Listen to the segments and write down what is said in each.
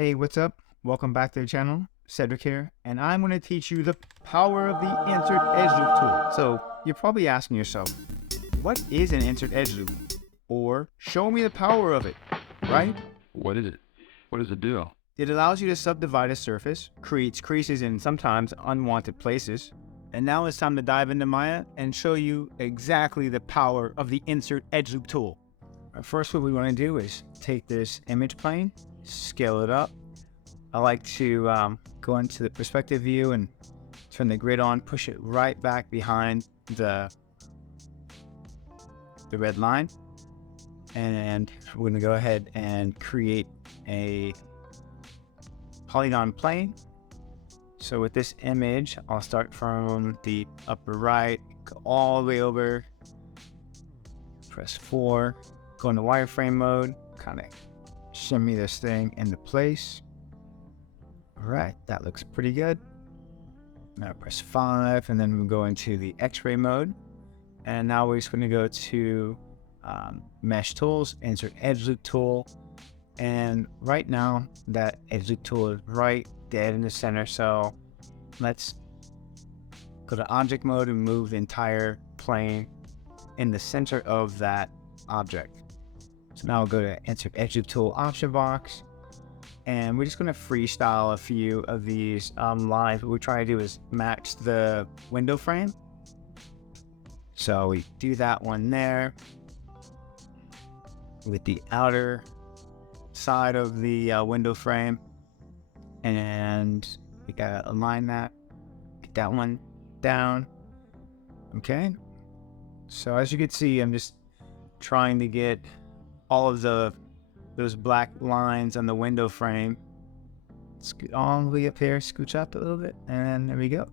Hey, what's up? Welcome back to the channel. Cedrick here, and I'm going to teach you the power of the insert edge loop tool. So you're probably asking yourself, what is an insert edge loop? Or show me the power of it, right? What is it? What does it do? It allows you to subdivide a surface, creates creases in sometimes unwanted places. And now it's time to dive into Maya and show you exactly the power of the insert edge loop tool. First, what we want to do is take this image plane, scale it up. I like to go into the perspective view and turn the grid on, push it right back behind the red line. And we're going to go ahead and create a polygon plane. So with this image, I'll start from the upper right, go all the way over, press 4, go into wireframe mode, kind of shimmy this thing into place. All right, that looks pretty good. Now press 5, and then we'll go into the X-ray mode. And now we're just going to go to Mesh Tools, Insert Edge Loop Tool. And right now, that Edge Loop Tool is right dead in the center. So let's go to Object Mode and move the entire plane in the center of that object. So now we'll go to Insert Edge Loop Tool option box. And we're just going to freestyle a few of these lines. What we're trying to do is match the window frame. So we do that one there with the outer side of the window frame. And we got to align that, get that one down. Okay. So as you can see, I'm just trying to get all of those black lines on the window frame. Scoot all the way up here, scooch up a little bit, and there we go.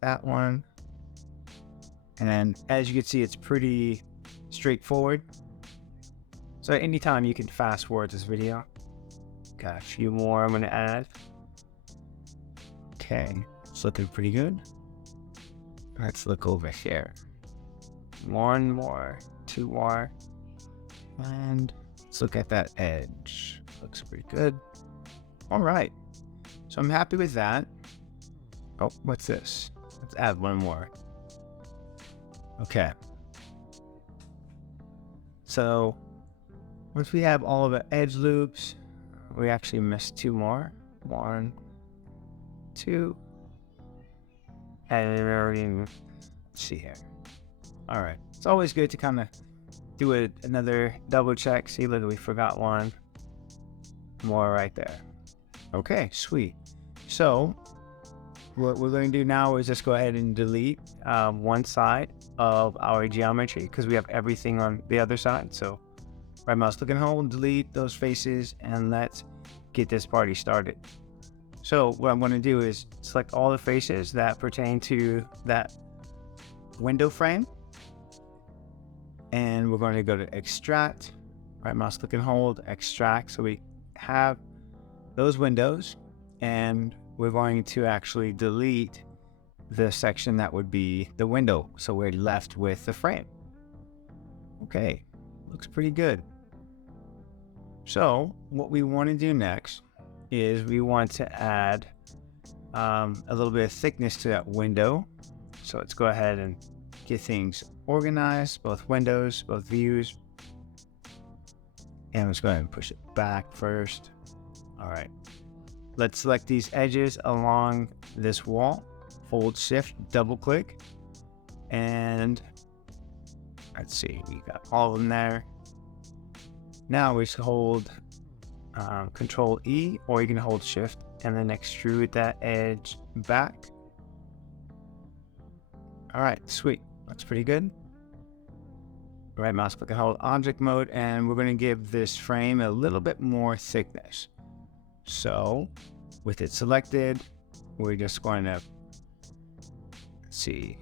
That one. And as you can see, it's pretty straightforward. So anytime you can fast forward this video. Got a few more I'm going to add. Okay, it's looking pretty good. Let's look over here. One more, two more, and let's look at that edge. Looks pretty good. All right, so I'm happy with that. Oh, what's this? Let's add one more. Okay. So once we have all of the edge loops, we actually missed two more. One, two, and let's see here. All right, it's always good to kind of do another double check. See, look, we forgot one more right there. Okay, sweet. So what we're going to do now is just go ahead and delete one side of our geometry because we have everything on the other side. So right mouse click and hold, delete those faces, and let's get this party started. So what I'm going to do is select all the faces that pertain to that window frame. And we're going to go to extract, right mouse click and hold, extract. So we have those windows, and we're going to actually delete the section that would be the window. So we're left with the frame. Okay, looks pretty good. So what we want to do next is we want to add a little bit of thickness to that window. So let's go ahead and get things organized, both windows, both views. And let's go ahead and push it back first. All right. Let's select these edges along this wall. Hold Shift, double click. And let's see, we got all of them there. Now we just hold Control E, or you can hold Shift and then extrude that edge back. All right, sweet. That's pretty good. Right mouse click and hold object mode, and we're going to give this frame a little bit more thickness. So with it selected, we're just going to, let's see,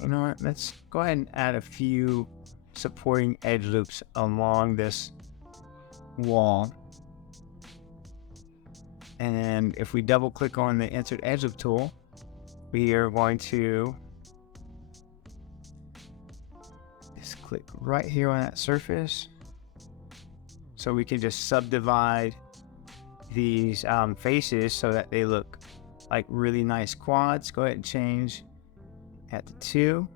you know what, let's go ahead and add a few supporting edge loops along this wall. And if we double click on the insert edge loop tool, we are going to just click right here on that surface. So we can just subdivide these faces so that they look like really nice quads. Go ahead and change at the 2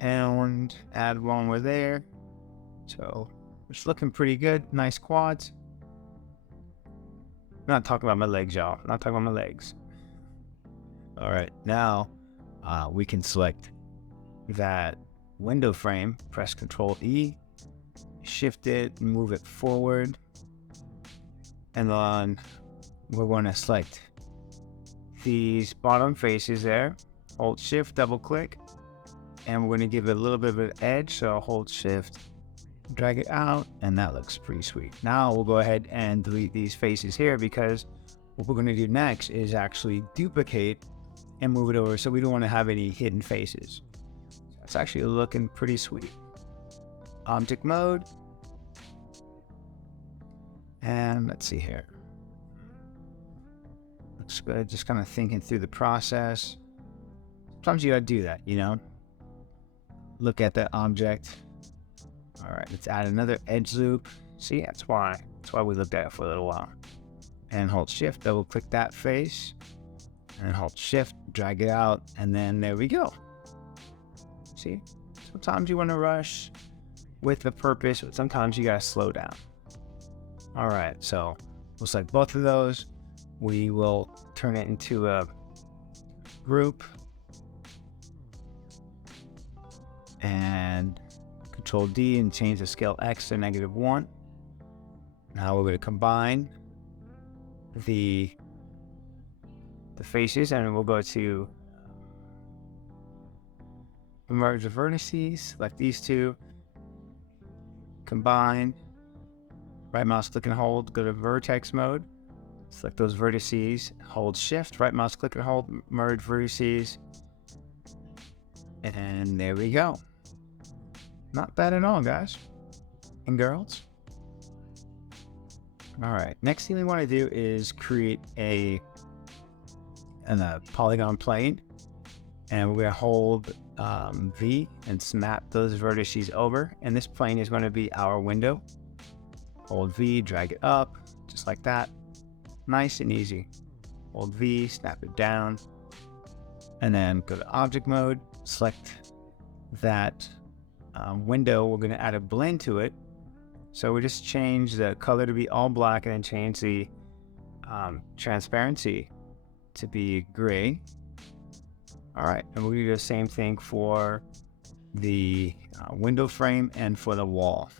and add one more there. So it's looking pretty good. Nice quads. I'm not talking about my legs, y'all. I'm not talking about my legs. All right, now we can select that window frame, press Control E, shift it, move it forward, and then we're going to select these bottom faces there. Hold Shift, double click, and we're going to give it a little bit of an edge. So hold Shift, drag it out, and that looks pretty sweet. Now we'll go ahead and delete these faces here, because what we're going to do next is actually duplicate and move it over, so we don't want to have any hidden faces. It's actually looking pretty sweet. Object mode, and let's see here. Looks good. Just kind of thinking through the process. Sometimes you gotta do that, you know. Look at that object. All right, let's add another edge loop. See, that's why we looked at it for a little while. And hold Shift, double click that face, and hold Shift, drag it out, and then there we go. See, sometimes you want to rush with the purpose, but sometimes you gotta slow down. All right, so we'll select both of those. We will turn it into a group, and Control D and change the scale X to -1. Now we're going to combine the faces, and we'll go to merge the vertices, select these two, combine, right mouse click and hold, go to vertex mode, select those vertices, hold Shift, right mouse click and hold, merge vertices, and there we go. Not bad at all, guys and girls. All right, next thing we want to do is create a polygon plane, and we're going to hold V and snap those vertices over, and this plane is going to be our window. Hold V, drag it up, just like that. Nice and easy. Hold V, snap it down, and then go to object mode, select that window. We're going to add a blend to it. So we just change the color to be all black, and then change the transparency to be gray. All right, and we'll do the same thing for the window frame and for the wall.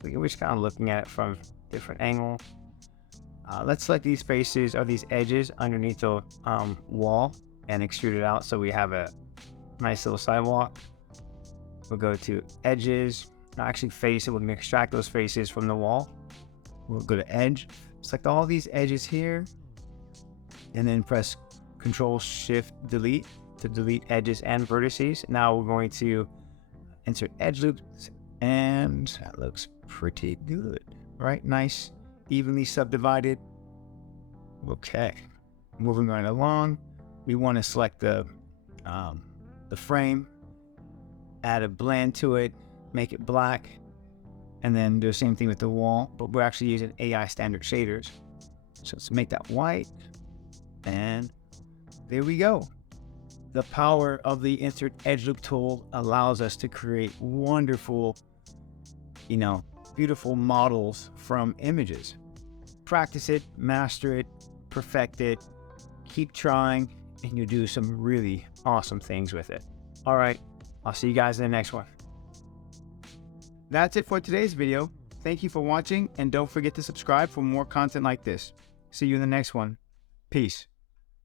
So we're just kind of looking at it from a different angle. Let's select these faces or these edges underneath the wall and extrude it out so we have a nice little sidewalk. We'll go to edges, actually face it. We're going to extract those faces from the wall. We'll go to edge, select all these edges here, and then press Control Shift Delete to delete edges and vertices. Now we're going to insert edge loops, and that looks pretty good, right? Nice, evenly subdivided. Okay, moving right along, we want to select the frame, add a blend to it, make it black, and then do the same thing with the wall, but we're actually using AI standard shaders. So let's make that white, and there we go. The power of the Insert Edge Loop tool allows us to create wonderful, beautiful models from images. Practice it, master it, perfect it, keep trying, and you'll do some really awesome things with it. All right, I'll see you guys in the next one. That's it for today's video. Thank you for watching, and don't forget to subscribe for more content like this. See you in the next one. Peace.